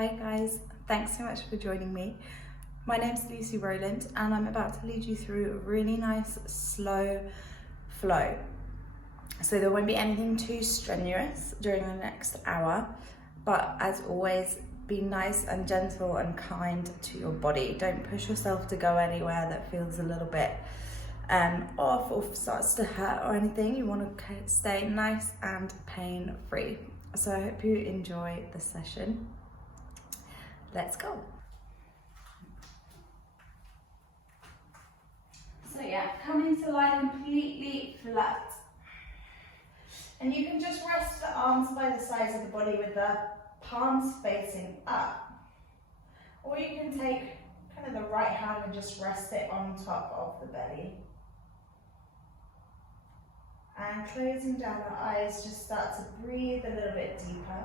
Hi guys, thanks so much for joining me. My name's Lucy Rowland and I'm about to lead you through a really nice slow flow. So there won't be anything too strenuous during the next hour, but as always, be nice and gentle and kind to your body. Don't push yourself to go anywhere that feels a little bit off or starts to hurt or anything. You want to stay nice and pain-free. So I hope you enjoy the session. Let's go. So yeah, coming to lie completely flat. And you can just rest the arms by the sides of the body with the palms facing up. Or you can take kind of the right hand and just rest it on top of the belly. And closing down the eyes, just start to breathe a little bit deeper.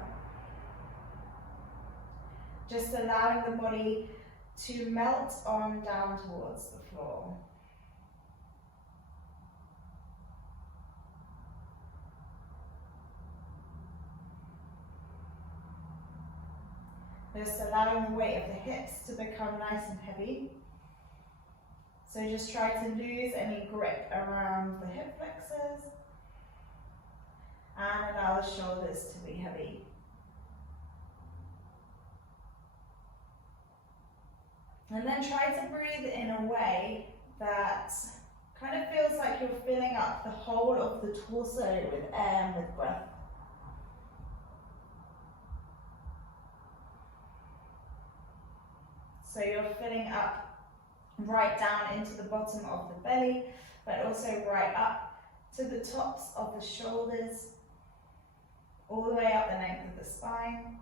Just allowing the body to melt on down towards the floor. Just allowing the weight of the hips to become nice and heavy. So just try to lose any grip around the hip flexors. And allow the shoulders to be heavy. And then try to breathe in a way that kind of feels like you're filling up the whole of the torso with air and with breath. So you're filling up right down into the bottom of the belly, but also right up to the tops of the shoulders, all the way up the length of the spine.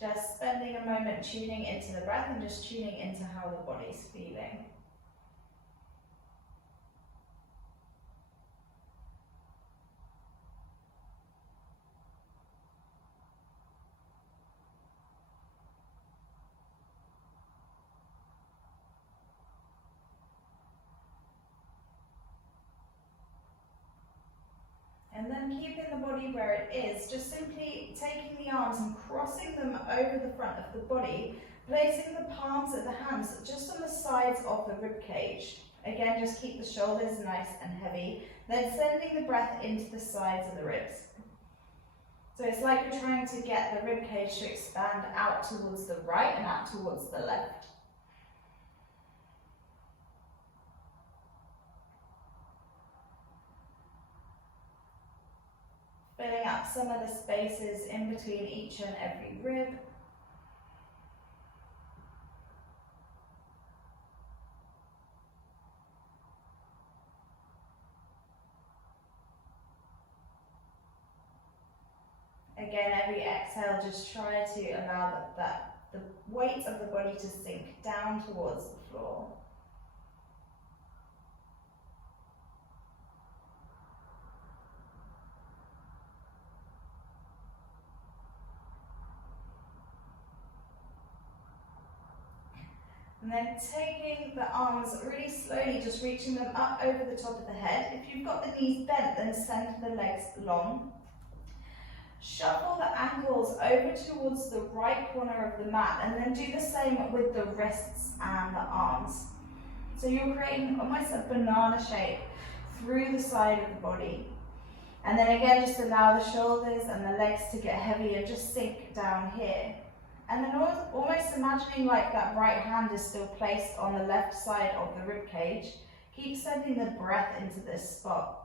Just spending a moment tuning into the breath and just tuning into how the body's feeling. And then keeping the body where it is, just simply taking the arms and crossing them over the front of the body, placing the palms of the hands just on the sides of the rib cage. Again, just keep the shoulders nice and heavy, then sending the breath into the sides of the ribs. So it's like you're trying to get the rib cage to expand out towards the right and out towards the left. Filling up some of the spaces in between each and every rib. Again, every exhale, just try to allow the weight of the body to sink down towards the floor. And then taking the arms really slowly, just reaching them up over the top of the head. If you've got the knees bent, then send the legs long. Shuffle the ankles over towards the right corner of the mat, and then do the same with the wrists and the arms. So you're creating almost a banana shape through the side of the body. And then again, just allow the shoulders and the legs to get heavy and just sink down here. And then almost imagining like that right hand is still placed on the left side of the rib cage. Keep sending the breath into this spot.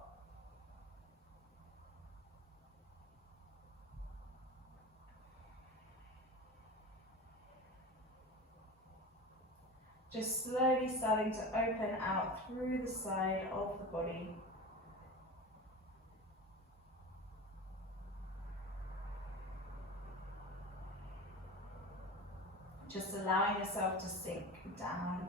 Just slowly starting to open out through the side of the body. Just allowing yourself to sink down.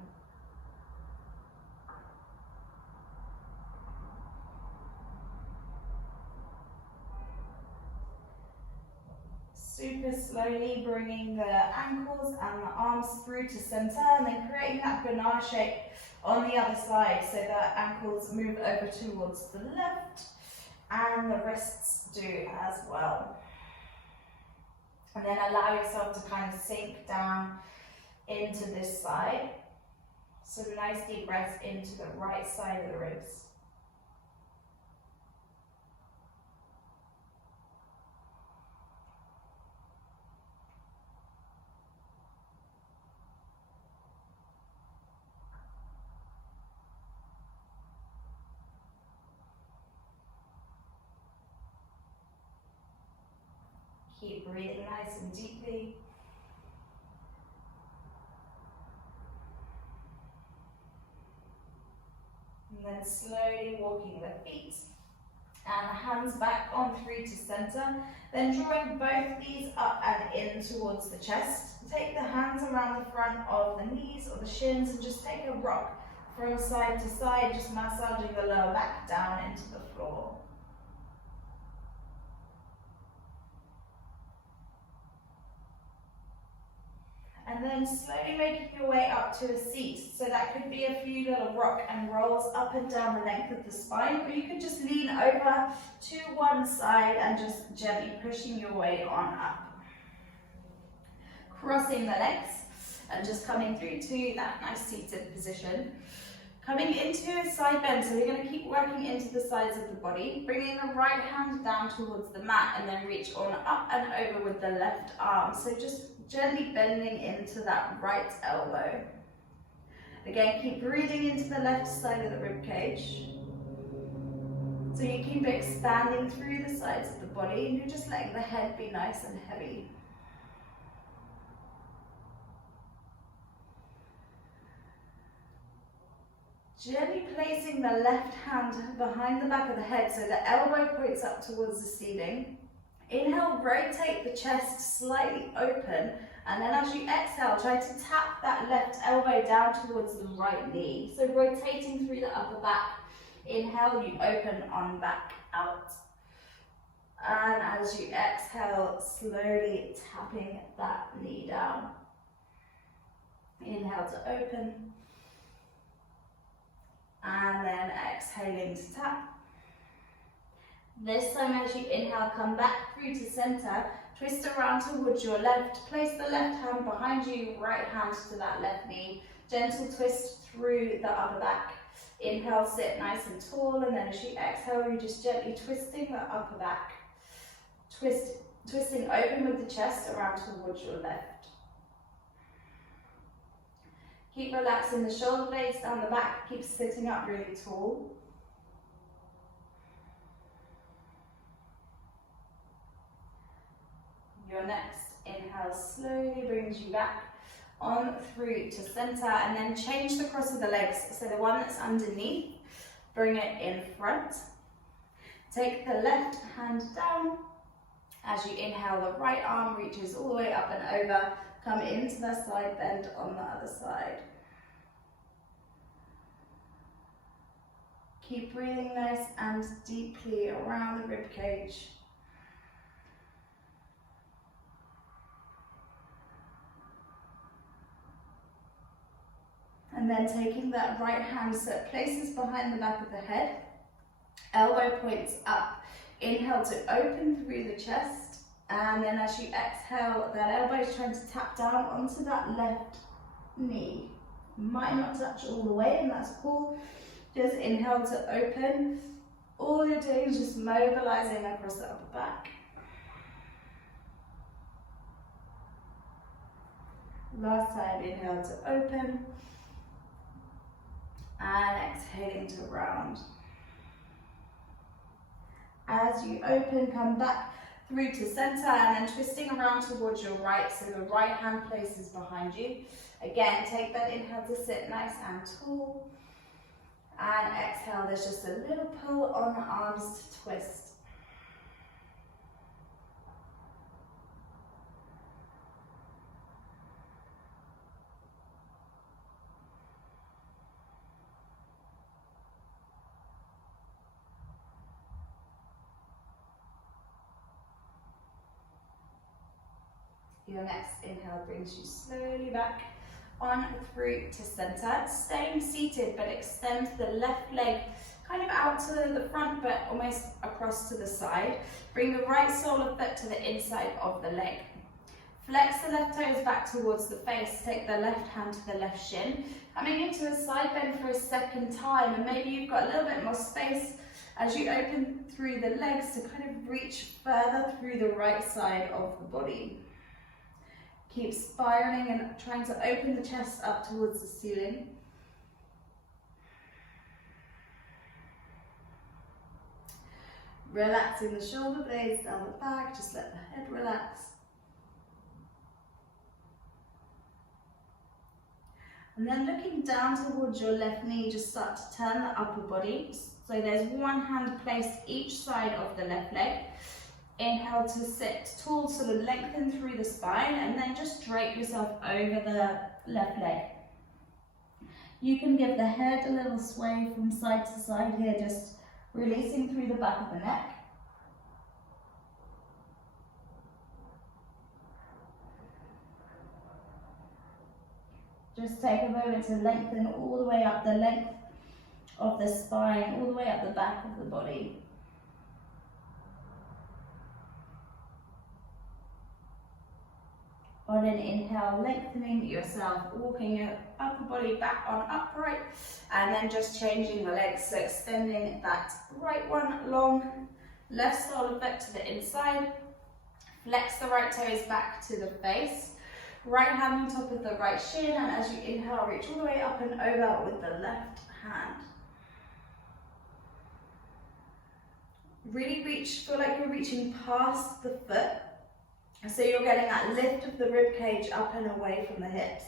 Super slowly bringing the ankles and the arms through to center, and then creating that banana shape on the other side so the ankles move over towards the left and the wrists do as well. And then allow yourself to kind of sink down into this side. So nice deep breaths into the right side of the ribs. Keep breathing nice and deeply. And then slowly walking the feet and the hands back on through to center. Then drawing both knees up and in towards the chest. Take the hands around the front of the knees or the shins and just take a rock from side to side, just massaging the lower back down into the floor. And then slowly making your way up to a seat. So that could be a few little rock and rolls up and down the length of the spine, or you could just lean over to one side and just gently pushing your way on up. Crossing the legs and just coming through to that nice seated position. Coming into a side bend, so we're going to keep working into the sides of the body, bringing the right hand down towards the mat and then reach on up and over with the left arm. So just gently bending into that right elbow. Again, keep breathing into the left side of the rib cage. So you keep expanding through the sides of the body and you're just letting the head be nice and heavy. Gently placing the left hand behind the back of the head so the elbow points up towards the ceiling. Inhale, rotate the chest slightly open, and then as you exhale, try to tap that left elbow down towards the right knee. So rotating through the upper back. Inhale, you open on back out. And as you exhale, slowly tapping that knee down. Inhale to open. And then exhaling to tap. This time as you inhale, come back through to center, twist around towards your left, place the left hand behind you, right hand to that left knee, gentle twist through the upper back. Inhale, sit nice and tall, and then as you exhale, you're just gently twisting the upper back, twisting open with the chest around towards your left. Keep relaxing the shoulder blades down the back, keep sitting up really tall. Your next inhale slowly brings you back on through to center, and then change the cross of the legs. So the one that's underneath, bring it in front. Take the left hand down. As you inhale, the right arm reaches all the way up and over. Come into the side bend on the other side. Keep breathing nice and deeply around the rib cage. And then taking that right hand so it places behind the back of the head, elbow points up. Inhale to open through the chest, and then as you exhale, that elbow is trying to tap down onto that left knee. Might not touch all the way, and that's cool. Just inhale to open. All you're doing is just mobilizing across the upper back. Last time, inhale to open. And exhaling to round. As you open, come back through to center and then twisting around towards your right, so the right hand places behind you. Again, take that inhale to sit nice and tall. And exhale, there's just a little pull on the arms to twist. Your next inhale brings you slowly back on through to center. Staying seated, but extend the left leg kind of out to the front, but almost across to the side. Bring the right sole of foot to the inside of the leg. Flex the left toes back towards the face. Take the left hand to the left shin. Coming into a side bend for a second time, and maybe you've got a little bit more space as you open through the legs to kind of reach further through the right side of the body. Keep spiraling and trying to open the chest up towards the ceiling. Relaxing the shoulder blades down the back, just let the head relax. And then looking down towards your left knee, just start to turn the upper body. So there's one hand placed each side of the left leg. Inhale to sit tall, sort of lengthen through the spine, and then just drape yourself over the left leg. You can give the head a little sway from side to side here, just releasing through the back of the neck. Just take a moment to lengthen all the way up the length of the spine, all the way up the back of the body. On an inhale, lengthening yourself, walking your upper body back on upright, and then just changing the legs, so extending that right one long, left sole of foot to the inside. Flex the right toes back to the face. Right hand on top of the right shin, and as you inhale, reach all the way up and over with the left hand. Really feel like you're reaching past the foot. So you're getting that lift of the rib cage up and away from the hips.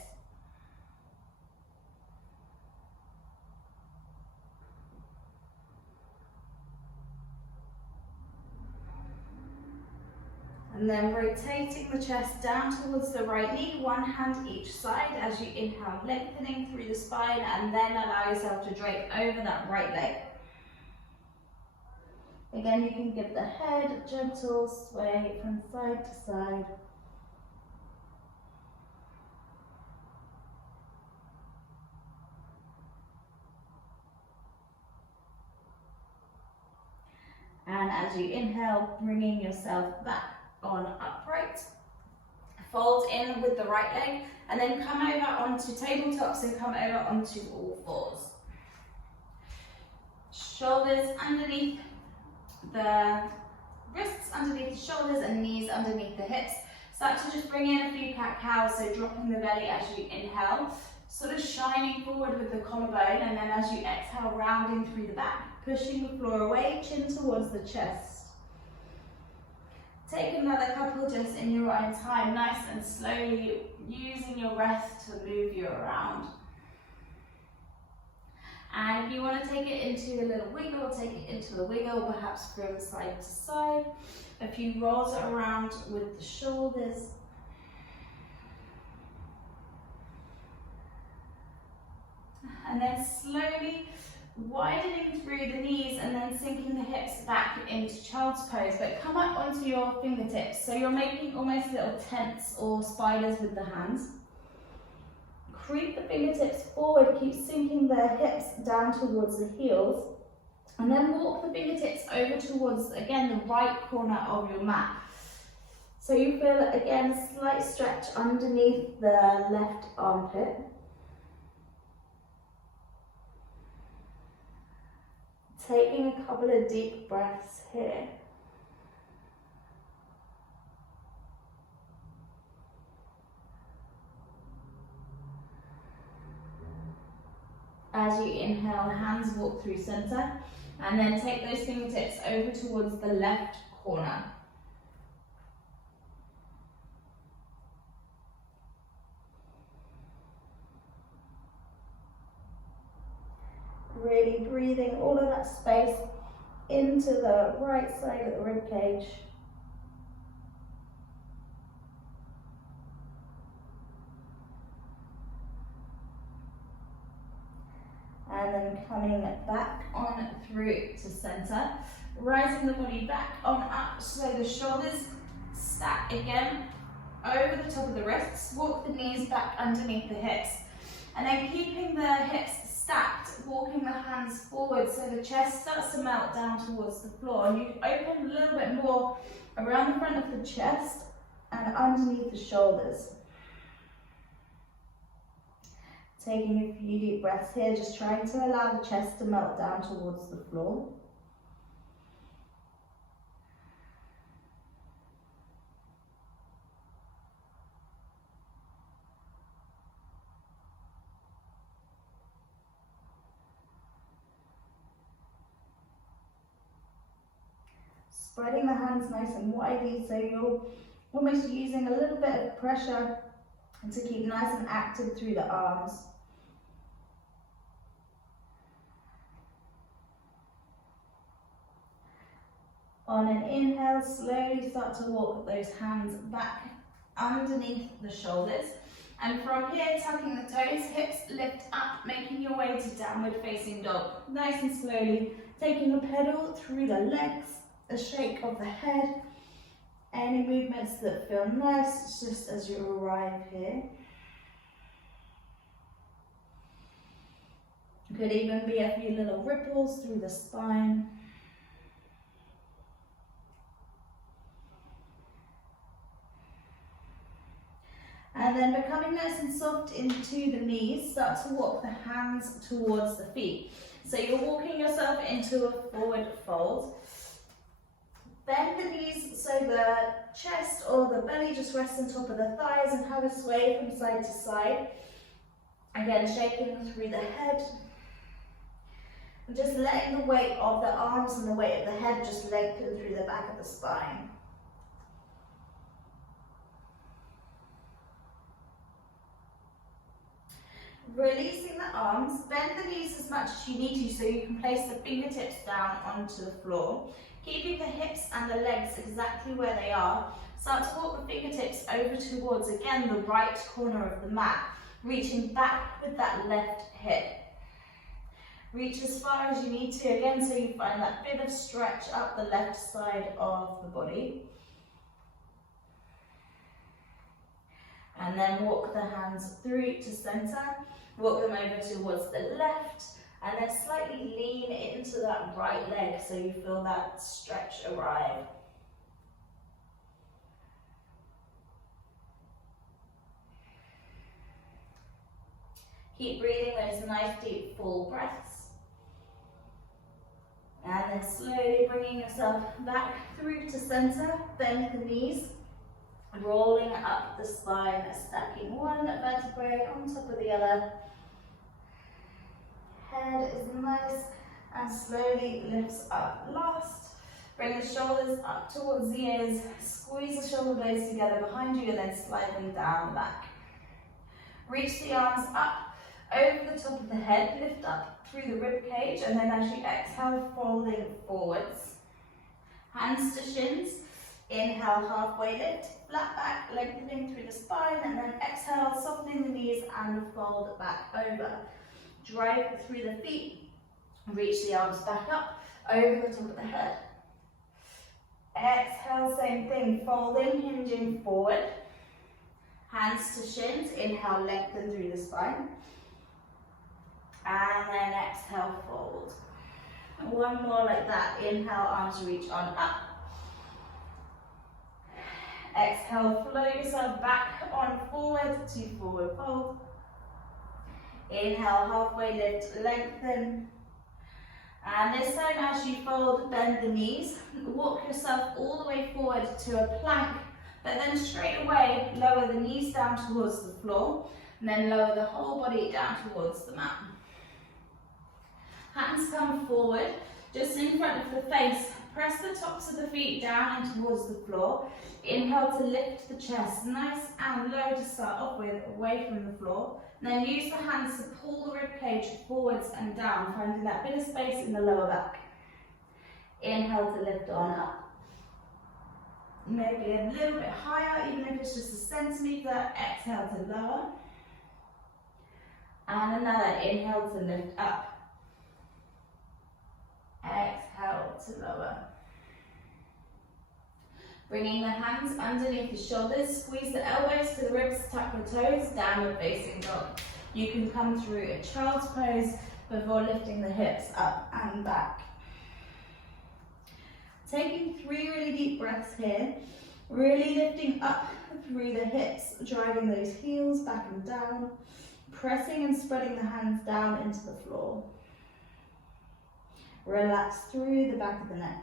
And then rotating the chest down towards the right knee, one hand each side as you inhale, lengthening through the spine, and then allow yourself to drape over that right leg. Again, you can give the head a gentle sway from side to side. And as you inhale, bringing yourself back on upright. Fold in with the right leg, and then come over onto tabletop, so come over onto all fours. Shoulders underneath the wrists, underneath the shoulders, and knees underneath the hips. Start to just bring in a few cat-cows, so dropping the belly as you inhale, sort of shining forward with the collarbone, and then as you exhale, rounding through the back, pushing the floor away, chin towards the chest. Take another couple just in your own time, nice and slowly, using your breath to move you around. And if you want to take it into a little wiggle, take it into a wiggle, perhaps from side to side. A few rolls around with the shoulders. And then slowly widening through the knees and then sinking the hips back into child's pose. But come up onto your fingertips. So you're making almost little tents or spiders with the hands. Creep the fingertips forward, keep sinking the hips down towards the heels, and then walk the fingertips over towards, again, the right corner of your mat. So you feel, again, a slight stretch underneath the left armpit. Taking a couple of deep breaths here. As you inhale, hands walk through center, and then take those fingertips over towards the left corner. Really breathing all of that space into the right side of the rib cage. And then coming back on through to center, rising the body back on up, so the shoulders stack again, over the top of the wrists, walk the knees back underneath the hips. And then keeping the hips stacked, walking the hands forward so the chest starts to melt down towards the floor. And you open a little bit more around the front of the chest and underneath the shoulders. Taking a few deep breaths here, just trying to allow the chest to melt down towards the floor. Spreading the hands nice and widely, so you're almost using a little bit of pressure to keep nice and active through the arms. On an inhale, slowly start to walk those hands back underneath the shoulders. And from here, tucking the toes, hips lift up, making your way to downward facing dog. Nice and slowly, taking a pedal through the legs, a shake of the head. Any movements that feel nice just as you arrive here. Could even be a few little ripples through the spine. And then becoming nice and soft into the knees, start to walk the hands towards the feet. So you're walking yourself into a forward fold. Bend the knees so the chest or the belly just rests on top of the thighs and have a sway from side to side. Again, shaking through the head. And just letting the weight of the arms and the weight of the head just lengthen through the back of the spine. Releasing the arms, bend the knees as much as you need to so you can place the fingertips down onto the floor. Keeping the hips and the legs exactly where they are. Start to walk the fingertips over towards, again, the right corner of the mat. Reaching back with that left hip. Reach as far as you need to, again, so you find that bit of stretch up the left side of the body. And then walk the hands through to center. Walk them over towards the left. And then slightly lean into that right leg so you feel that stretch arrive. Keep breathing those nice deep full breaths. And then slowly bringing yourself back through to center. Bend the knees. Rolling up the spine, stacking one vertebrae on top of the other. Head is nice and slowly lifts up last. Bring the shoulders up towards the ears. Squeeze the shoulder blades together behind you and then slide them down the back. Reach the arms up over the top of the head. Lift up through the rib cage and then as you exhale, folding forwards. Hands to shins. Inhale, halfway lift. Flat back, lengthening through the spine, and then exhale, softening the knees and fold back over. Drive through the feet, reach the arms back up, over the top of the head. Exhale, same thing, fold in, hinging forward. Hands to shins, inhale, lengthen through the spine. And then exhale, fold. One more like that, inhale, arms reach on up. Exhale, flow yourself back on forward to forward fold. Inhale, halfway lift, lengthen. And this time as you fold, bend the knees. Walk yourself all the way forward to a plank, but then straight away, lower the knees down towards the floor, and then lower the whole body down towards the mat. Hands come forward, just in front of the face. Press the tops of the feet down and towards the floor. Inhale to lift the chest, nice and low to start off with, away from the floor. And then use the hands to pull the rib cage forwards and down, finding that bit of space in the lower back. Inhale to lift on up. Maybe a little bit higher, even if it's just a centimetre. Exhale to lower. And another inhale to lift up. Exhale to lower. Bringing the hands underneath the shoulders, squeeze the elbows to the ribs, tuck the toes, downward facing dog. You can come through a child's pose before lifting the hips up and back. Taking 3 really deep breaths here, really lifting up through the hips, driving those heels back and down, pressing and spreading the hands down into the floor. Relax through the back of the neck.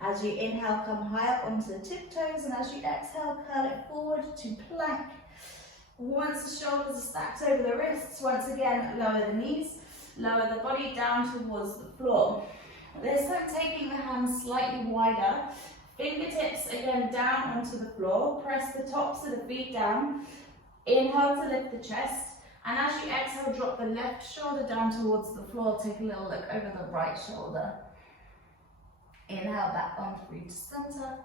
As you inhale, come high up onto the tiptoes, and as you exhale, curl it forward to plank. Once the shoulders are stacked over the wrists, once again, lower the knees, lower the body down towards the floor. This time, taking the hands slightly wider, fingertips again down onto the floor, press the tops of the feet down, inhale to lift the chest, and as you exhale, drop the left shoulder down towards the floor, take a little look over the right shoulder. Inhale back on through to center.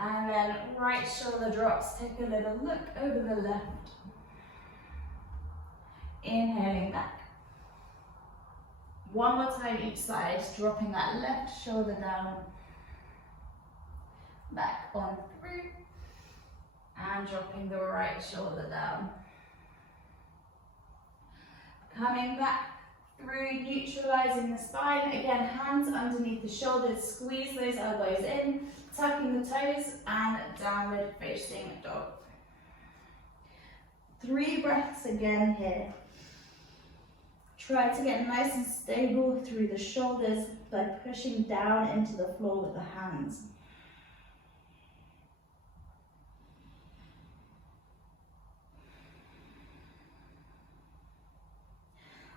And then right shoulder drops, take a little look over the left. Inhaling back. One more time each side, dropping that left shoulder down. Back on through. And dropping the right shoulder down. Coming back through, neutralizing the spine. Again, hands underneath the shoulders, squeeze those elbows in, tucking the toes, and downward facing dog. 3 breaths again here. Try to get nice and stable through the shoulders by pushing down into the floor with the hands.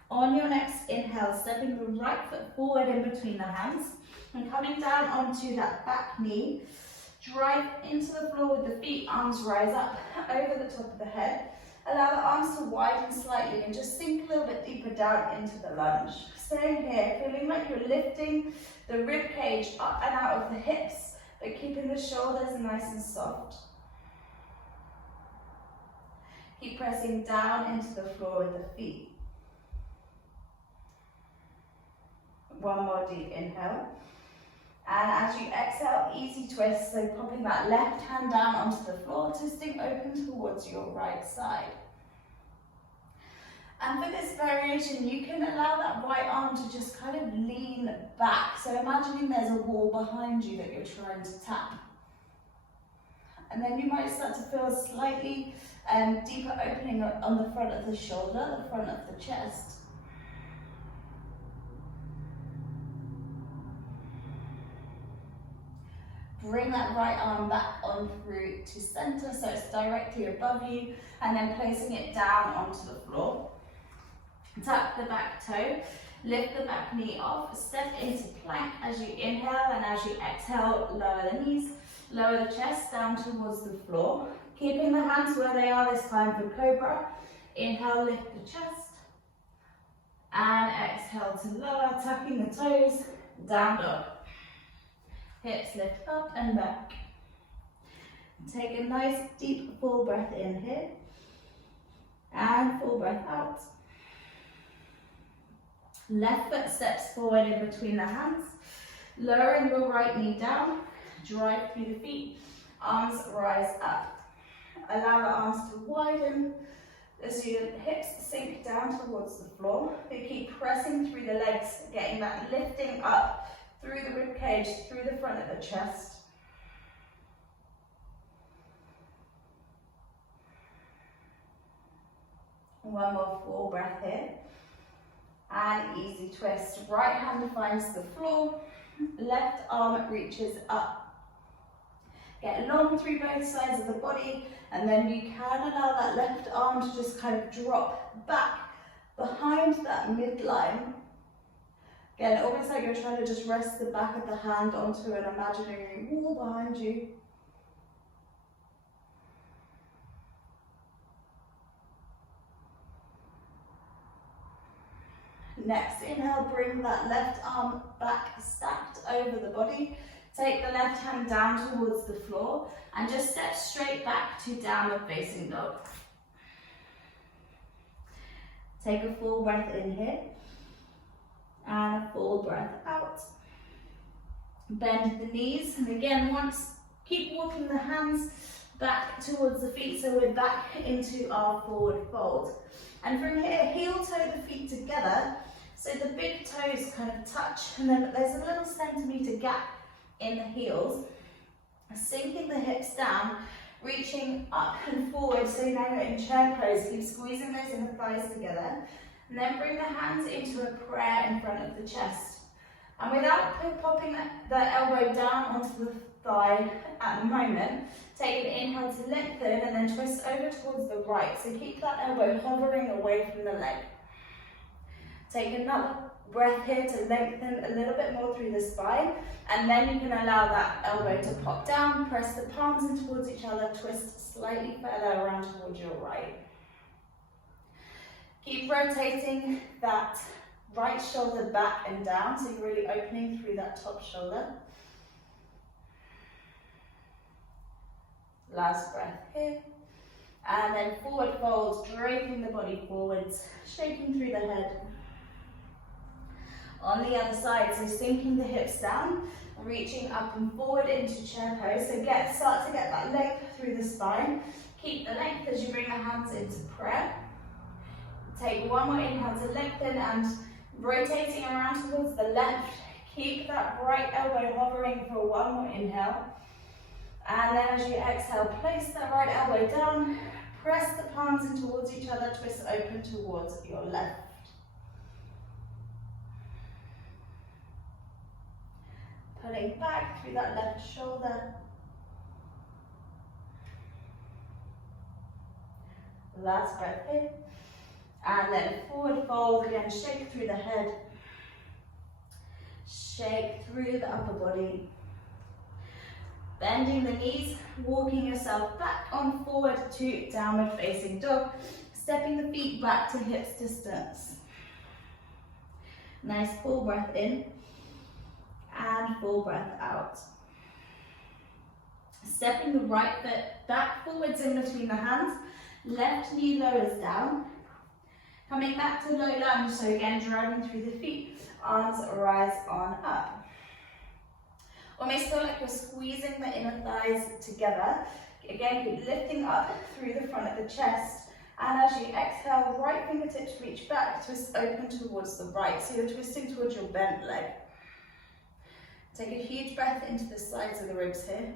On your next inhale, stepping the right foot forward in between the hands and coming down onto that back knee. Drive into the floor with the feet, arms rise up over the top of the head. Allow the arms to widen slightly and just sink a little bit deeper down into the lunge. Staying here, feeling like you're lifting the rib cage up and out of the hips, but keeping the shoulders nice and soft. Keep pressing down into the floor with the feet. One more deep inhale. And as you exhale, easy twist, so popping that left hand down onto the floor, twisting open towards your right side. And for this variation, you can allow that right arm to just kind of lean back. So imagining there's a wall behind you that you're trying to tap. And then you might start to feel a slightly deeper opening on the front of the shoulder, the front of the chest. Bring that right arm back on through to center, so it's directly above you, and then placing it down onto the floor. Tuck the back toe, lift the back knee off, step into plank as you inhale, and as you exhale, lower the knees, lower the chest down towards the floor. Keeping the hands where they are this time for cobra. Inhale, lift the chest, and exhale to lower, tucking the toes, down dog. Hips lift up and back. Take a nice deep full breath in here and full breath out. Left foot steps forward in between the hands, lowering your right knee down, drive through the feet, arms rise up. Allow the arms to widen as your hips sink down towards the floor. You keep pressing through the legs, getting that lifting up through the rib cage, through the front of the chest. One more full breath here. And easy twist. Right hand finds the floor, left arm reaches up. Get long through both sides of the body, and then you can allow that left arm to just kind of drop back behind that midline. Again, almost like you're trying to just rest the back of the hand onto an imaginary wall behind you. Next inhale, bring that left arm back, stacked over the body. Take the left hand down towards the floor and just step straight back to downward facing dog. Take a full breath in here. And a full breath out. Bend the knees, and again, keep walking the hands back towards the feet, so we're back into our forward fold. And from here, heel toe the feet together, so the big toes kind of touch, and then there's a little centimetre gap in the heels. Sinking the hips down, reaching up and forward, so now you're in chair pose. Keep squeezing those inner thighs together, and then bring the hands into a prayer in front of the chest. And without popping the elbow down onto the thigh at the moment, take an inhale to lengthen and then twist over towards the right. So keep that elbow hovering away from the leg. Take another breath here to lengthen a little bit more through the spine, and then you can allow that elbow to pop down, press the palms in towards each other, twist slightly further around towards your right. Keep rotating that right shoulder back and down, so you're really opening through that top shoulder. Last breath here. And then forward fold, draping the body forwards, shaking through the head. On the other side, so sinking the hips down, reaching up and forward into chair pose. So start to get that length through the spine. Keep the length as you bring the hands into prayer. Take one more inhale to lengthen and rotating around towards the left. Keep that right elbow hovering for one more inhale. And then as you exhale, place that right elbow down, press the palms in towards each other, twist open towards your left. Pulling back through that left shoulder. Last breath in. And then forward fold, again, shake through the head. Shake through the upper body. Bending the knees, walking yourself back on forward to downward facing dog, stepping the feet back to hips distance. Nice full breath in and full breath out. Stepping the right foot back forwards in between the hands, left knee lowers down. Coming back to low lunge, so again driving through the feet, arms rise on up. Almost feel like you're squeezing the inner thighs together. Again, keep lifting up through the front of the chest. And as you exhale, right fingertips reach back, twist open towards the right. So you're twisting towards your bent leg. Take a huge breath into the sides of the ribs here.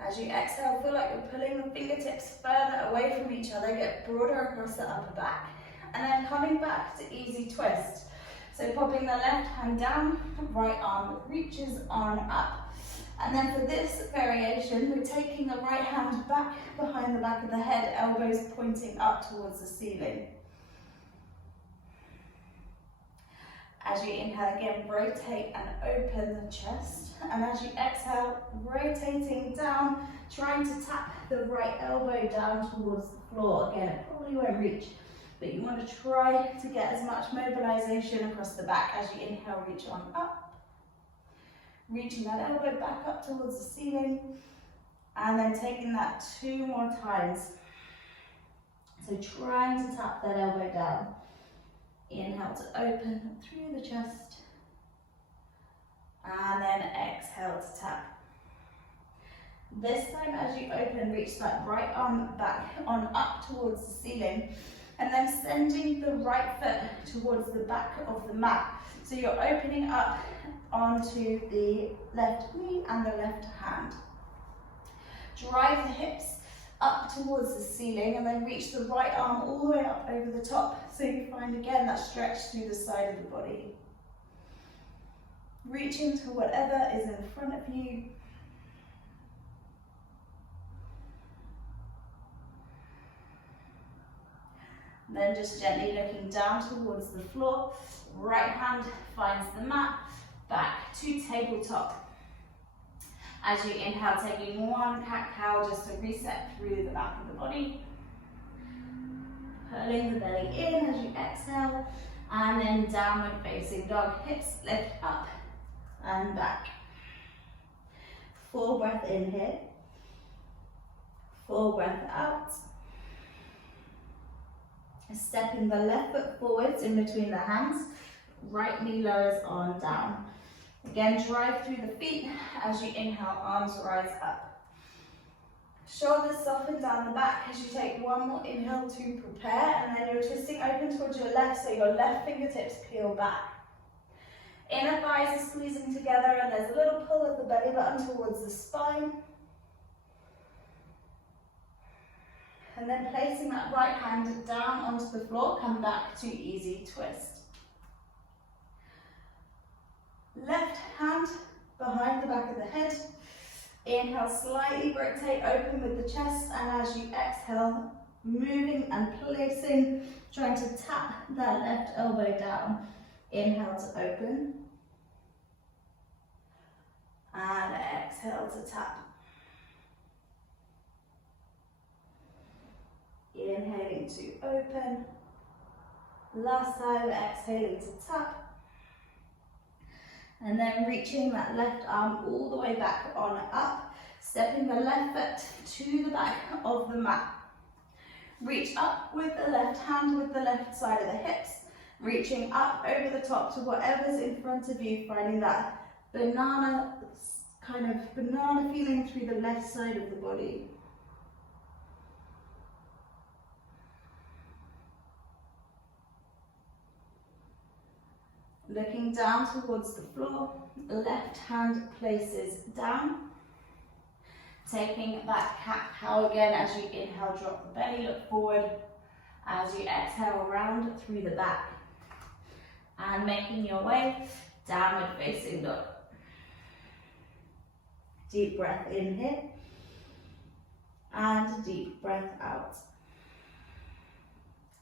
As you exhale, feel like you're pulling the fingertips further away from each other, get broader across the upper back. And then coming back to easy twist. So popping the left hand down, right arm reaches on up. And then for this variation, we're taking the right hand back behind the back of the head, elbows pointing up towards the ceiling. As you inhale again, rotate and open the chest. And as you exhale, rotating down, trying to tap the right elbow down towards the floor. Again, it probably won't reach, but you want to try to get as much mobilization across the back. As you inhale, reach on up. Reaching that elbow back up towards the ceiling. And then taking that 2 more times. So trying to tap that elbow down. Inhale to open through the chest. And then exhale to tap. This time as you open, reach that right arm back on up towards the ceiling. And then sending the right foot towards the back of the mat. So you're opening up onto the left knee and the left hand. Drive the hips up towards the ceiling and then reach the right arm all the way up over the top. So you find again that stretch through the side of the body. Reaching to whatever is in front of you. Then just gently looking down towards the floor. Right hand finds the mat, back to tabletop. As you inhale, taking 1 cat-cow just to reset through the back of the body. Pulling the belly in as you exhale, and then downward facing dog, hips lift up and back. Full breath in here. Full breath out. Stepping the left foot forwards in between the hands, right knee lowers on down. Again, drive through the feet as you inhale, arms rise up. Shoulders soften down the back as you take one more inhale to prepare, and then you're twisting open towards your left, so your left fingertips peel back. Inner thighs are squeezing together, and there's a little pull of the belly button towards the spine. And then placing that right hand down onto the floor, come back to easy twist. Left hand behind the back of the head. Inhale, slightly rotate open with the chest, and as you exhale, moving and placing, trying to tap that left elbow down. Inhale to open. And exhale to tap. Inhaling to open. Last time, exhaling to tap. And then reaching that left arm all the way back on up, stepping the left foot to the back of the mat. Reach up with the left hand with the left side of the hips, reaching up over the top to whatever's in front of you, finding that banana feeling through the left side of the body. Looking down towards the floor, left hand places down. Taking that cat-cow again as you inhale, drop the belly, look forward. As you exhale, round through the back. And making your way, downward facing dog. Deep breath in here. And deep breath out.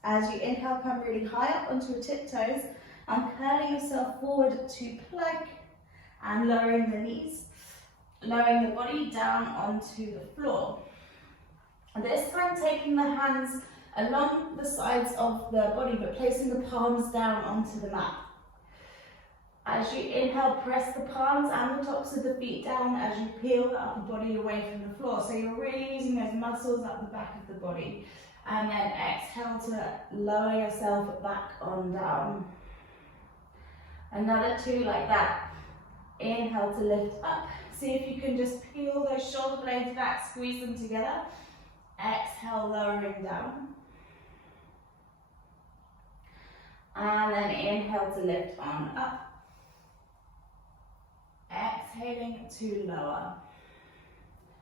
As you inhale, come really high up onto your tiptoes. And curling yourself forward to plank and lowering the knees, lowering the body down onto the floor. This time taking the hands along the sides of the body but placing the palms down onto the mat. As you inhale, press the palms and the tops of the feet down as you peel the upper body away from the floor. So you're really using those muscles at the back of the body. And then exhale to lower yourself back on down. Another two like that. Inhale to lift up. See if you can just peel those shoulder blades back, squeeze them together. Exhale, lowering down. And then inhale to lift on up. Exhaling to lower.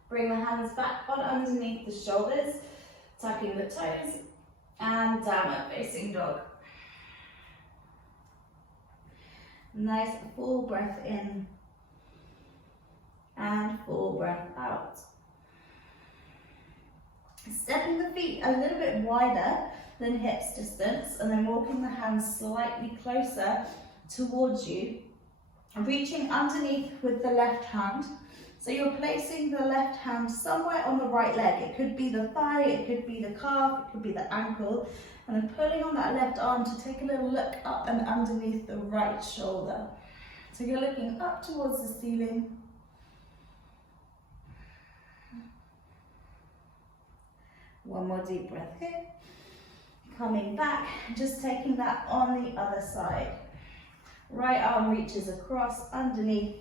Bring the hands back on underneath the shoulders, tucking the toes, and downward facing dog. Nice full breath in and full breath out. Stepping the feet a little bit wider than hips distance and then walking the hands slightly closer towards you. Reaching underneath with the left hand. So you're placing the left hand somewhere on the right leg. It could be the thigh, it could be the calf, it could be the ankle. And then pulling on that left arm to take a little look up and underneath the right shoulder. So you're looking up towards the ceiling. One more deep breath here. Coming back, just taking that on the other side. Right arm reaches across underneath.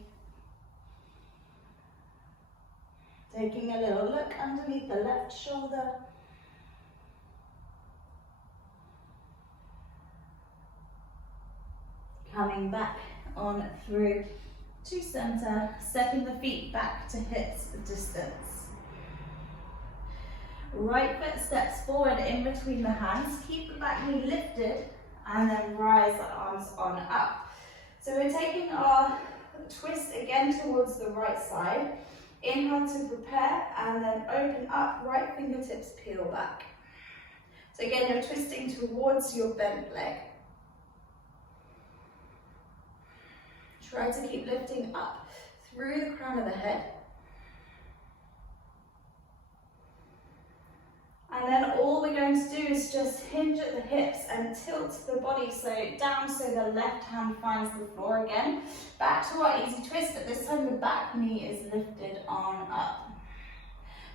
Taking a little look underneath the left shoulder. Coming back on through to center, stepping the feet back to hips distance. Right foot steps forward in between the hands, keep the back knee lifted, and then rise the arms on up. So we're taking our twist again towards the right side. Inhale to prepare, and then open up, right fingertips peel back. So again, you're twisting towards your bent leg. Try to keep lifting up through the crown of the head. And then all we're going to do is just hinge at the hips and tilt the body down so the left hand finds the floor again. Back to our easy twist, but this time the back knee is lifted on up.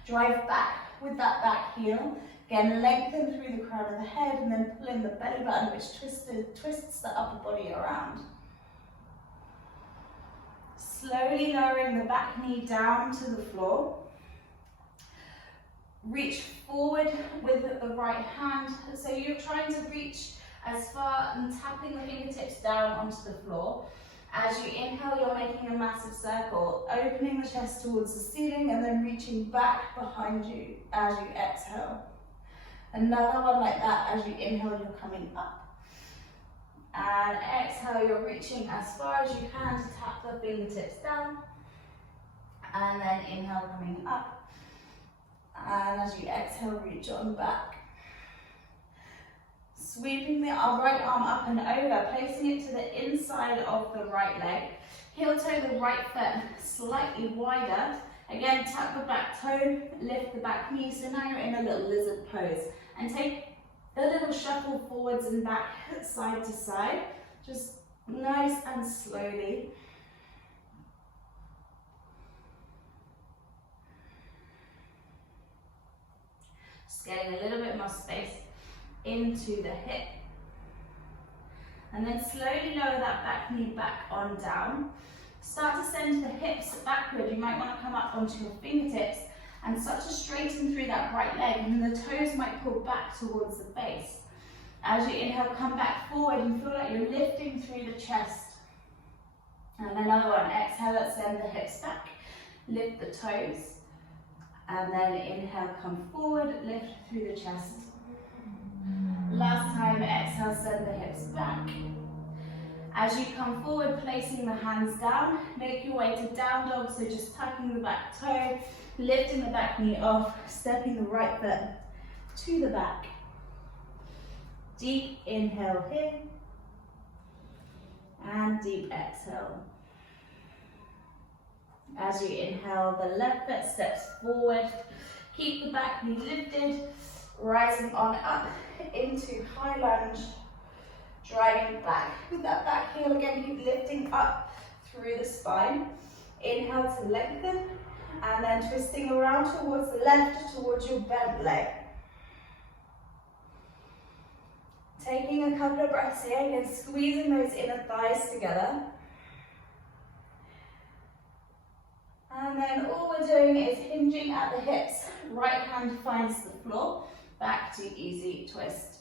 Drive back with that back heel. Again, lengthen through the crown of the head and then pull in the belly button, which twists the upper body around. Slowly lowering the back knee down to the floor. Reach forward with the right hand. So you're trying to reach as far and tapping the fingertips down onto the floor. As you inhale, you're making a massive circle, opening the chest towards the ceiling and then reaching back behind you as you exhale. Another one like that. As you inhale, you're coming up. And exhale, you're reaching as far as you can to tap the fingertips down. And then inhale, coming up. And as you exhale, reach on back. Sweeping the right arm up and over, placing it to the inside of the right leg. Heel toe the right foot slightly wider. Again, tap the back toe, lift the back knee. So now you're in a little lizard pose. And take a little shuffle forwards and back, side to side. Just nice and slowly. Just getting a little bit more space into the hip. And then slowly lower that back knee back on down. Start to send the hips backward. You might want to come up onto your fingertips and start to straighten through that right leg, and the toes might pull back towards the face. As you inhale, come back forward and feel like you're lifting through the chest. And another one, exhale, let's send the hips back, lift the toes. And then inhale, come forward, lift through the chest. Last time, exhale, send the hips back. As you come forward, placing the hands down, make your way to down dog, so just tucking the back toe, lifting the back knee off, stepping the right foot to the back. Deep inhale here, and deep exhale. As you inhale, the left foot steps forward, keep the back knee lifted, rising on up into high lunge, driving back with that back heel. Again, keep lifting up through the spine. Inhale to lengthen, and then twisting around towards the left, towards your bent leg. Taking a couple of breaths here, again, squeezing those inner thighs together. And then all we're doing is hinging at the hips. Right hand finds the floor, back to easy twist.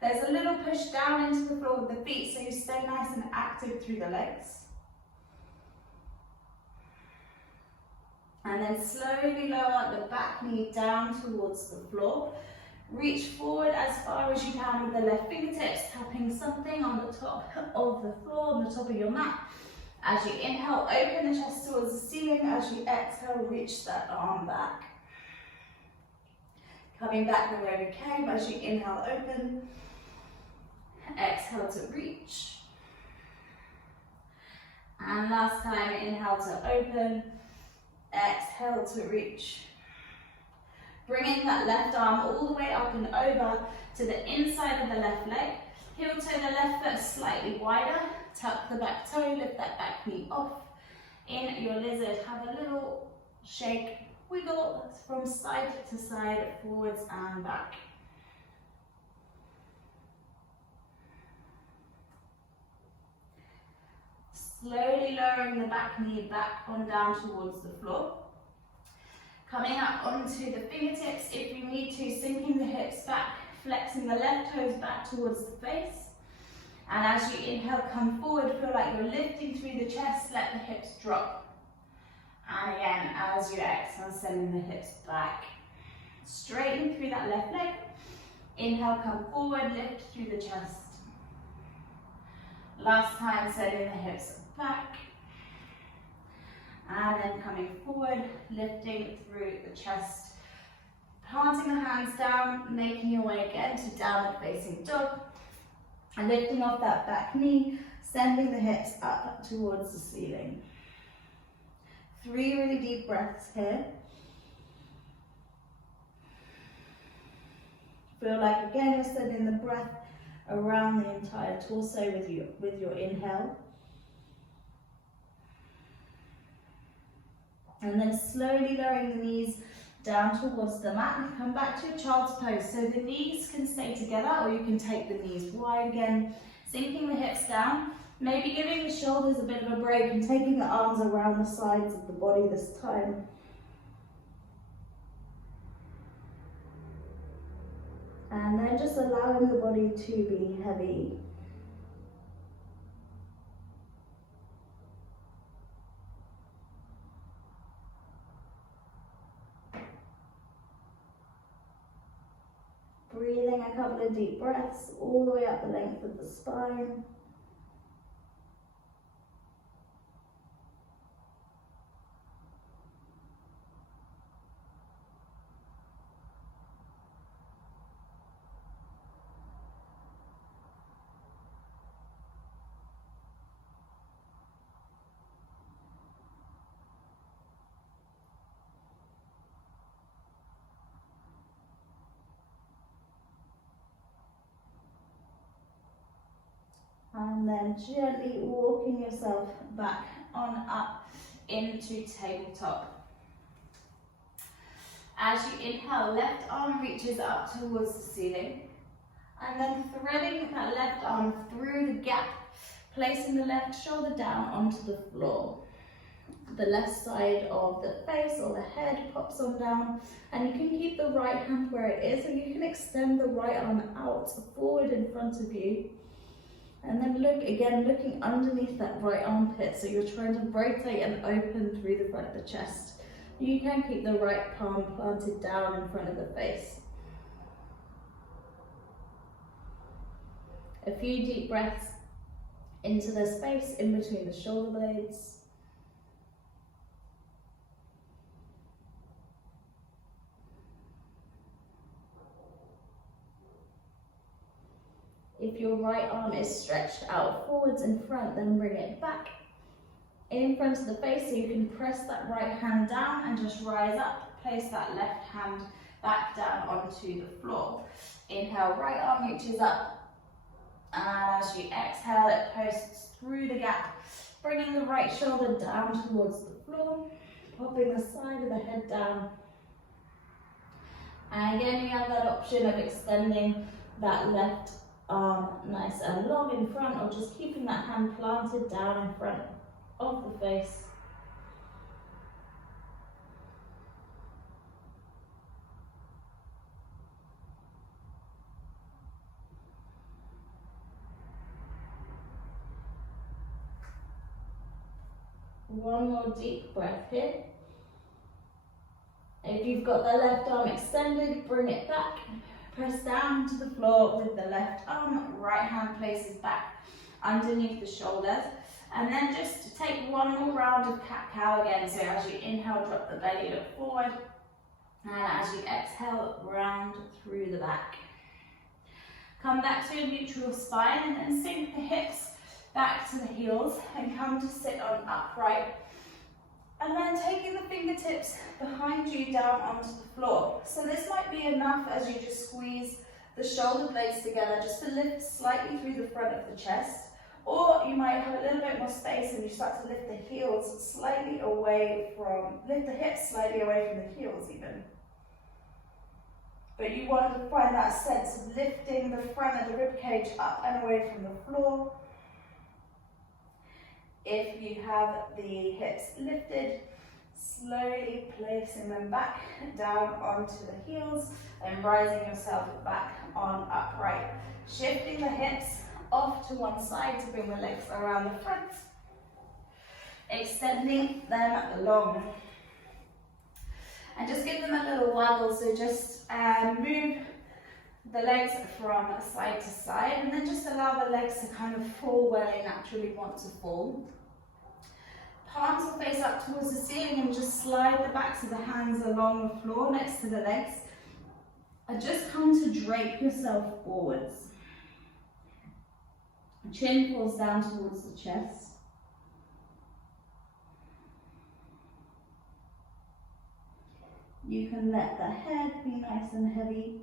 There's a little push down into the floor with the feet, so you stay nice and active through the legs. And then slowly lower the back knee down towards the floor. Reach forward as far as you can with the left fingertips, tapping something on the top of the floor, on the top of your mat. As you inhale, open the chest towards the ceiling. As you exhale, reach that arm back. Coming back the way we came. As you inhale, open. Exhale to reach. And last time, inhale to open. Exhale to reach. Bringing that left arm all the way up and over to the inside of the left leg. Heel toe the left foot slightly wider. Tuck the back toe, lift that back knee off. In your lizard, have a little shake, wiggle from side to side, forwards and back. Slowly lowering the back knee back on down towards the floor. Coming up onto the fingertips if you need to, sinking the hips back, flexing the left toes back towards the face. And as you inhale, come forward, feel like you're lifting through the chest, let the hips drop. And again, as you exhale, sending the hips back. Straighten through that left leg. Inhale, come forward, lift through the chest. Last time, sending the hips back. And then coming forward, lifting through the chest. Planting the hands down, making your way again to downward facing dog. And lifting off that back knee, sending the hips up towards the ceiling. 3 really deep breaths here. Feel like again you're sending the breath around the entire torso with your inhale. And then slowly lowering the knees down towards the mat and come back to your child's pose. So the knees can stay together, or you can take the knees wide again, sinking the hips down, maybe giving the shoulders a bit of a break and taking the arms around the sides of the body this time. And then just allowing the body to be heavy. Breathing a couple of deep breaths all the way up the length of the spine. And then gently walking yourself back on up into tabletop. As you inhale, left arm reaches up towards the ceiling. And then threading that left arm through the gap, placing the left shoulder down onto the floor. The left side of the face or the head pops on down, and you can keep the right hand where it is, or you can extend the right arm out forward in front of you. And then looking underneath that right armpit, so you're trying to rotate and open through the front of the chest. You can keep the right palm planted down in front of the face. A few deep breaths into the space in between the shoulder blades. If your right arm is stretched out forwards in front, then bring it back in front of the face so you can press that right hand down and just rise up. Place that left hand back down onto the floor. Inhale, right arm reaches up. And as you exhale, it posts through the gap, bringing the right shoulder down towards the floor, popping the side of the head down. And again, you have that option of extending that left arm nice and long in front, or just keeping that hand planted down in front of the face. One more deep breath here. If you've got the left arm extended, bring it back. Press down to the floor with the left arm, right hand places back underneath the shoulders. And then just take one more round of cat-cow again. So as you inhale, drop the belly, look forward. And as you exhale, round through the back. Come back to a neutral spine and then sink the hips back to the heels and come to sit on upright. And then taking the fingertips behind you down onto the floor. So this might be enough as you just squeeze the shoulder blades together just to lift slightly through the front of the chest. Or you might have a little bit more space and you start to lift the heels slightly away from, lift the hips slightly away from the heels even. But you want to find that sense of lifting the front of the rib cage up and away from the floor. If you have the hips lifted, slowly placing them back down onto the heels and rising yourself back on upright. Shifting the hips off to one side to bring the legs around the front. Extending them long. And just give them a little waggle, so just move the legs from side to side and then just allow the legs to kind of fall where they naturally want to fall. Palms will face up towards the ceiling and just slide the backs of the hands along the floor next to the legs. And just come to drape yourself forwards. Chin falls down towards the chest. You can let the head be nice and heavy.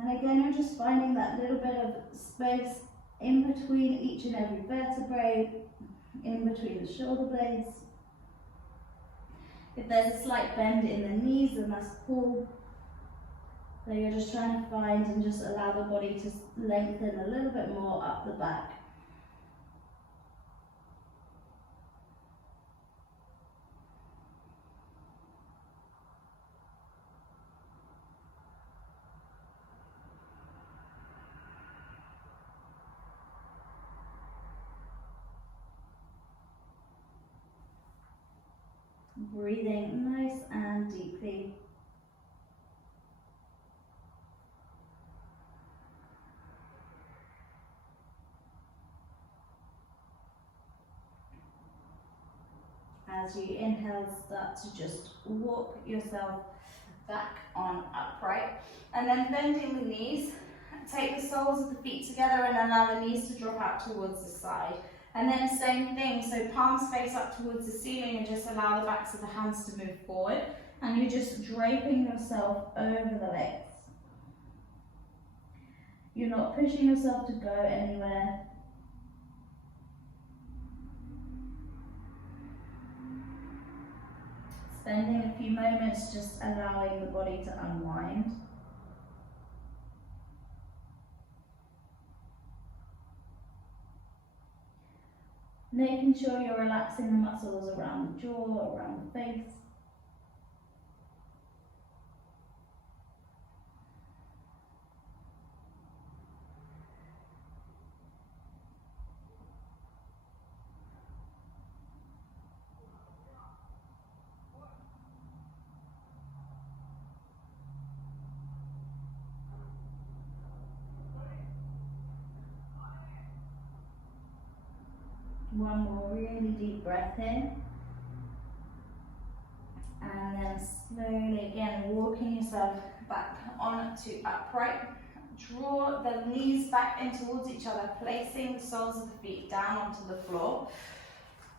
And again, you're just finding that little bit of space in between each and every vertebrae, in between the shoulder blades. If there's a slight bend in the knees, then that's cool. So you're just trying to find and just allow the body to lengthen a little bit more up the back. Breathing nice and deeply. As you inhale, start to just walk yourself back on upright. And then bending the knees, take the soles of the feet together and allow the knees to drop out towards the side. And then same thing, so palms face up towards the ceiling and just allow the backs of the hands to move forward. And you're just draping yourself over the legs. You're not pushing yourself to go anywhere. Spending a few moments just allowing the body to unwind. Making sure you're relaxing the muscles around the jaw, around the face. One more really deep breath in. And then slowly again walking yourself back onto upright. Draw the knees back in towards each other, placing the soles of the feet down onto the floor.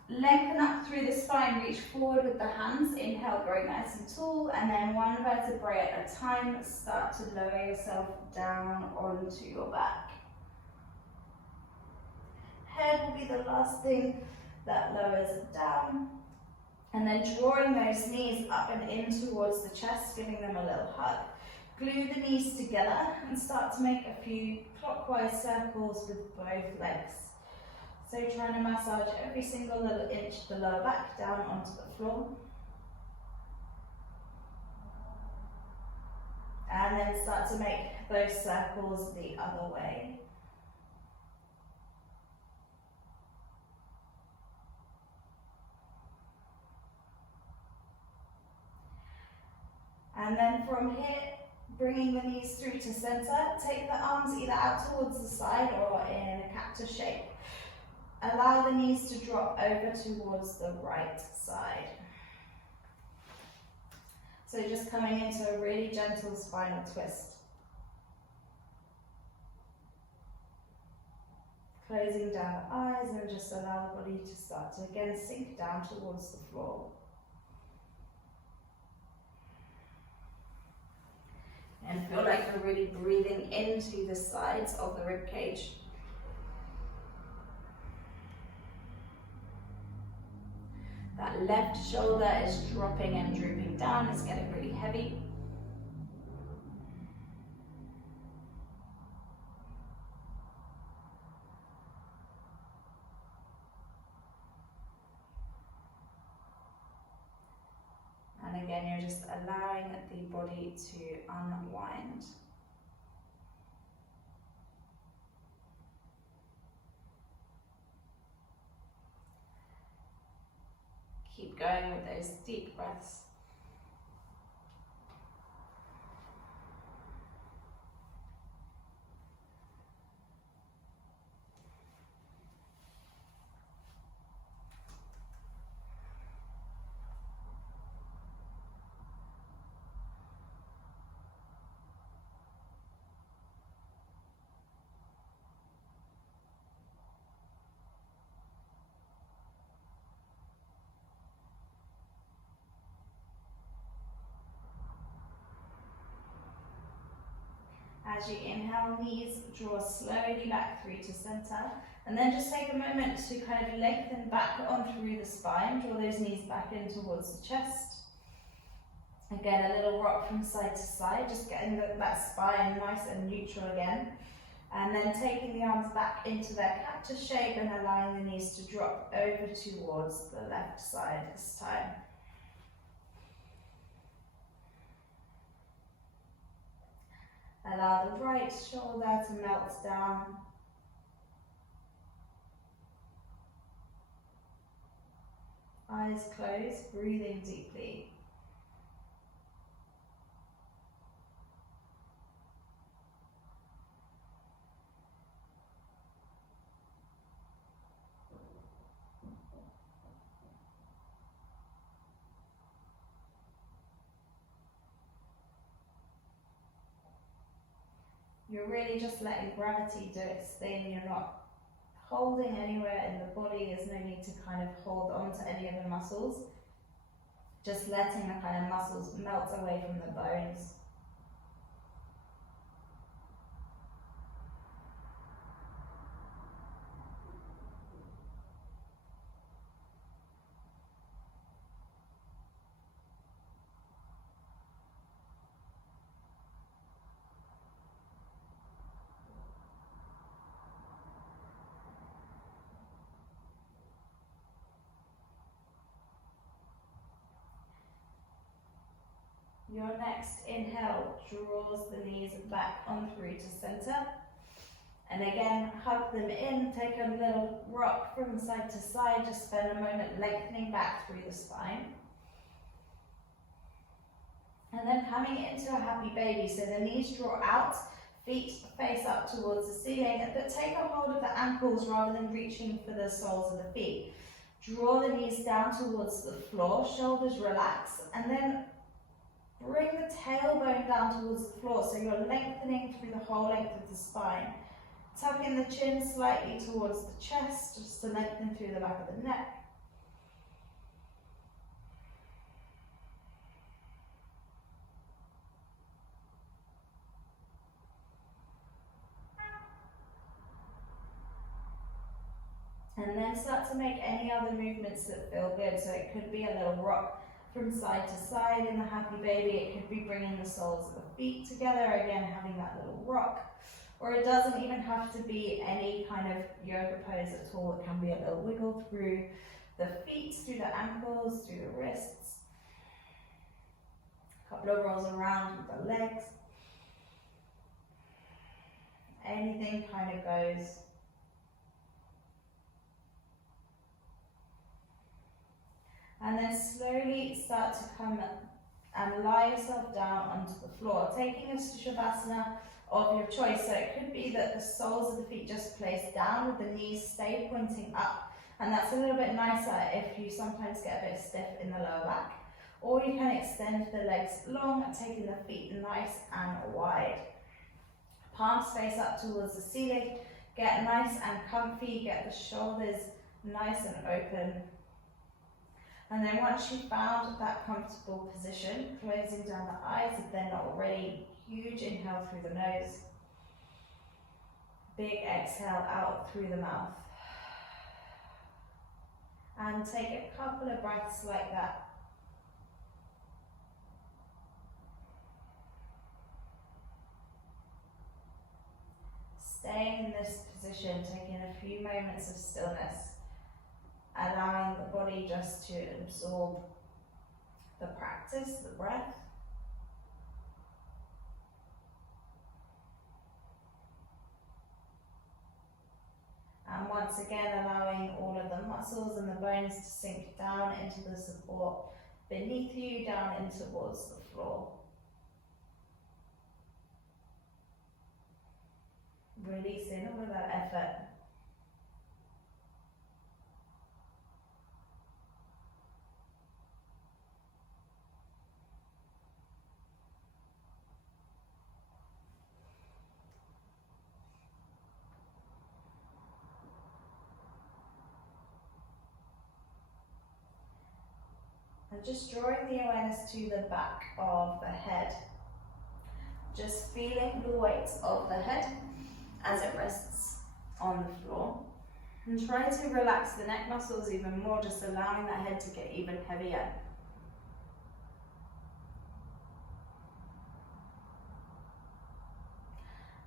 Lengthen up through the spine, reach forward with the hands. Inhale, grow nice and tall, and then one vertebrae at a time, start to lower yourself down onto your back. Head will be the last thing that lowers down. And then drawing those knees up and in towards the chest, giving them a little hug. Glue the knees together and start to make a few clockwise circles with both legs. So trying to massage every single little inch of the lower back down onto the floor. And then start to make those circles the other way. And then from here, bringing the knees through to center, take the arms either out towards the side or in a cactus shape. Allow the knees to drop over towards the right side. So just coming into a really gentle spinal twist. Closing down the eyes and just allow the body to start to again sink down towards the floor. And feel like you're really breathing into the sides of the rib cage. That left shoulder is dropping and drooping down, it's getting really heavy. And again, you're just allowing the body to unwind. Keep going with those deep breaths. As you inhale, knees draw slowly back through to center, and then just take a moment to kind of lengthen back on through the spine. Draw those knees back in towards the chest. Again, a little rock from side to side, just getting that spine nice and neutral again. And then taking the arms back into their cactus shape and allowing the knees to drop over towards the left side this time. Allow the right shoulder to melt down. Eyes closed, breathing deeply. You're really just letting gravity do its thing. You're not holding anywhere in the body. There's no need to kind of hold on to any of the muscles. Just letting the kind of muscles melt away from the bones. Your next inhale draws the knees back on through to center. And again, hug them in, take a little rock from side to side, just spend a moment lengthening back through the spine. And then coming into a happy baby, so the knees draw out, feet face up towards the ceiling, but take a hold of the ankles rather than reaching for the soles of the feet. Draw the knees down towards the floor, shoulders relax, and then bring the tailbone down towards the floor, so you're lengthening through the whole length of the spine. Tuck in the chin slightly towards the chest, just to lengthen through the back of the neck. And then start to make any other movements that feel good. So it could be a little rock from side to side in the happy baby. It could be bringing the soles of the feet together, again having that little rock. Or it doesn't even have to be any kind of yoga pose at all. It can be a little wiggle through the feet, through the ankles, through the wrists. A couple of rolls around with the legs. Anything kind of goes. And then slowly start to come and lie yourself down onto the floor, taking a Shavasana of your choice. So it could be that the soles of the feet just place down with the knees stay pointing up, and that's a little bit nicer if you sometimes get a bit stiff in the lower back. Or you can extend the legs long, taking the feet nice and wide. Palms face up towards the ceiling, get nice and comfy, get the shoulders nice and open. And then once you've found that comfortable position, closing down the eyes if they're not already, huge inhale through the nose. Big exhale out through the mouth. And take a couple of breaths like that. Staying in this position, taking a few moments of stillness, allowing the body just to absorb the practice, the breath. And once again, allowing all of the muscles and the bones to sink down into the support beneath you, down in towards the floor. Releasing all of that effort. And just drawing the awareness to the back of the head. Just feeling the weight of the head as it rests on the floor. And try to relax the neck muscles even more, just allowing that head to get even heavier.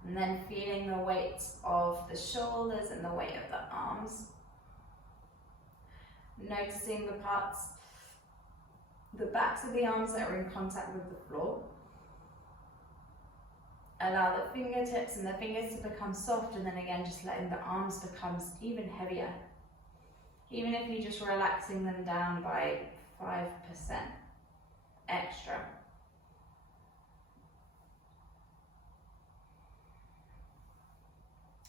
And then feeling the weight of the shoulders and the weight of the arms. Noticing the parts, the backs of the arms that are in contact with the floor. Allow the fingertips and the fingers to become soft, and then again just letting the arms become even heavier. Even if you're just relaxing them down by 5% extra.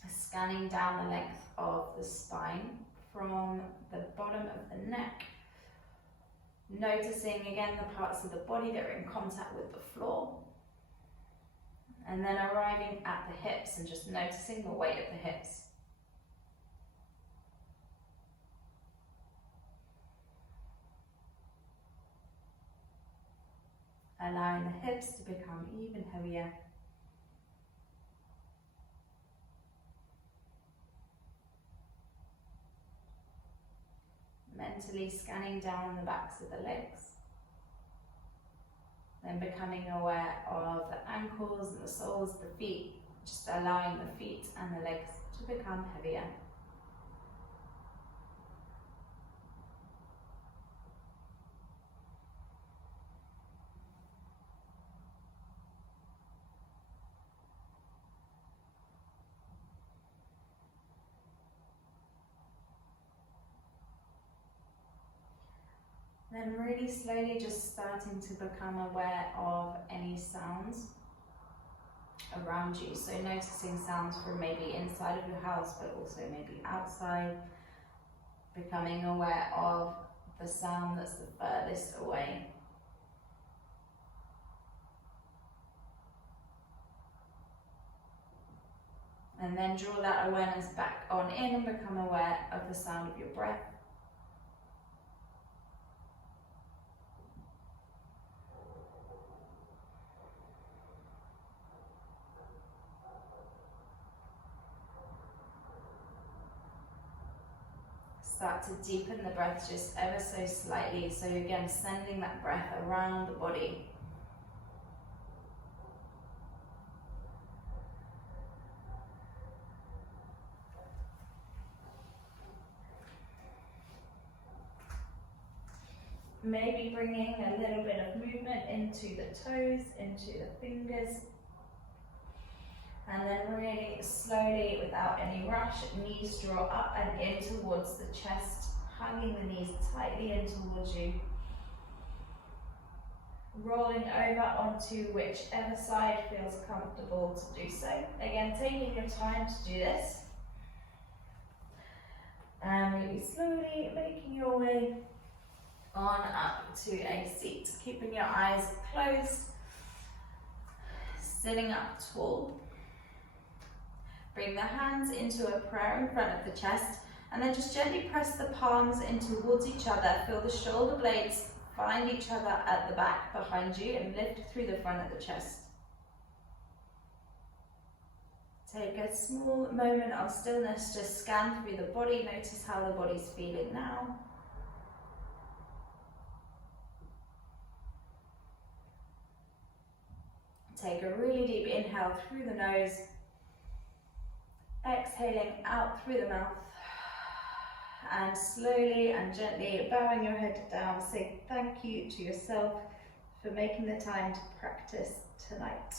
Scanning down the length of the spine from the bottom of the neck. Noticing again the parts of the body that are in contact with the floor. And then arriving at the hips and just noticing the weight of the hips. Allowing the hips to become even heavier. Mentally scanning down the backs of the legs. Then becoming aware of the ankles and the soles, the feet, just allowing the feet and the legs to become heavier. Then really slowly just starting to become aware of any sounds around you. So noticing sounds from maybe inside of your house, but also maybe outside. Becoming aware of the sound that's the furthest away. And then draw that awareness back on in and become aware of the sound of your breath. Start to deepen the breath just ever so slightly. So again, sending that breath around the body. Maybe bringing a little bit of movement into the toes, into the fingers. And then really slowly, without any rush, knees draw up and in towards the chest, hugging the knees tightly in towards you. Rolling over onto whichever side feels comfortable to do so. Again, taking your time to do this. And really slowly making your way on up to a seat. Keeping your eyes closed. Sitting up tall. Bring the hands into a prayer in front of the chest, and then just gently press the palms in towards each other. Feel the shoulder blades find each other at the back behind you and lift through the front of the chest. Take a small moment of stillness, just scan through the body, notice how the body's feeling now. Take a really deep inhale through the nose. Exhaling out through the mouth, and slowly and gently bowing your head down, say thank you to yourself for making the time to practice tonight.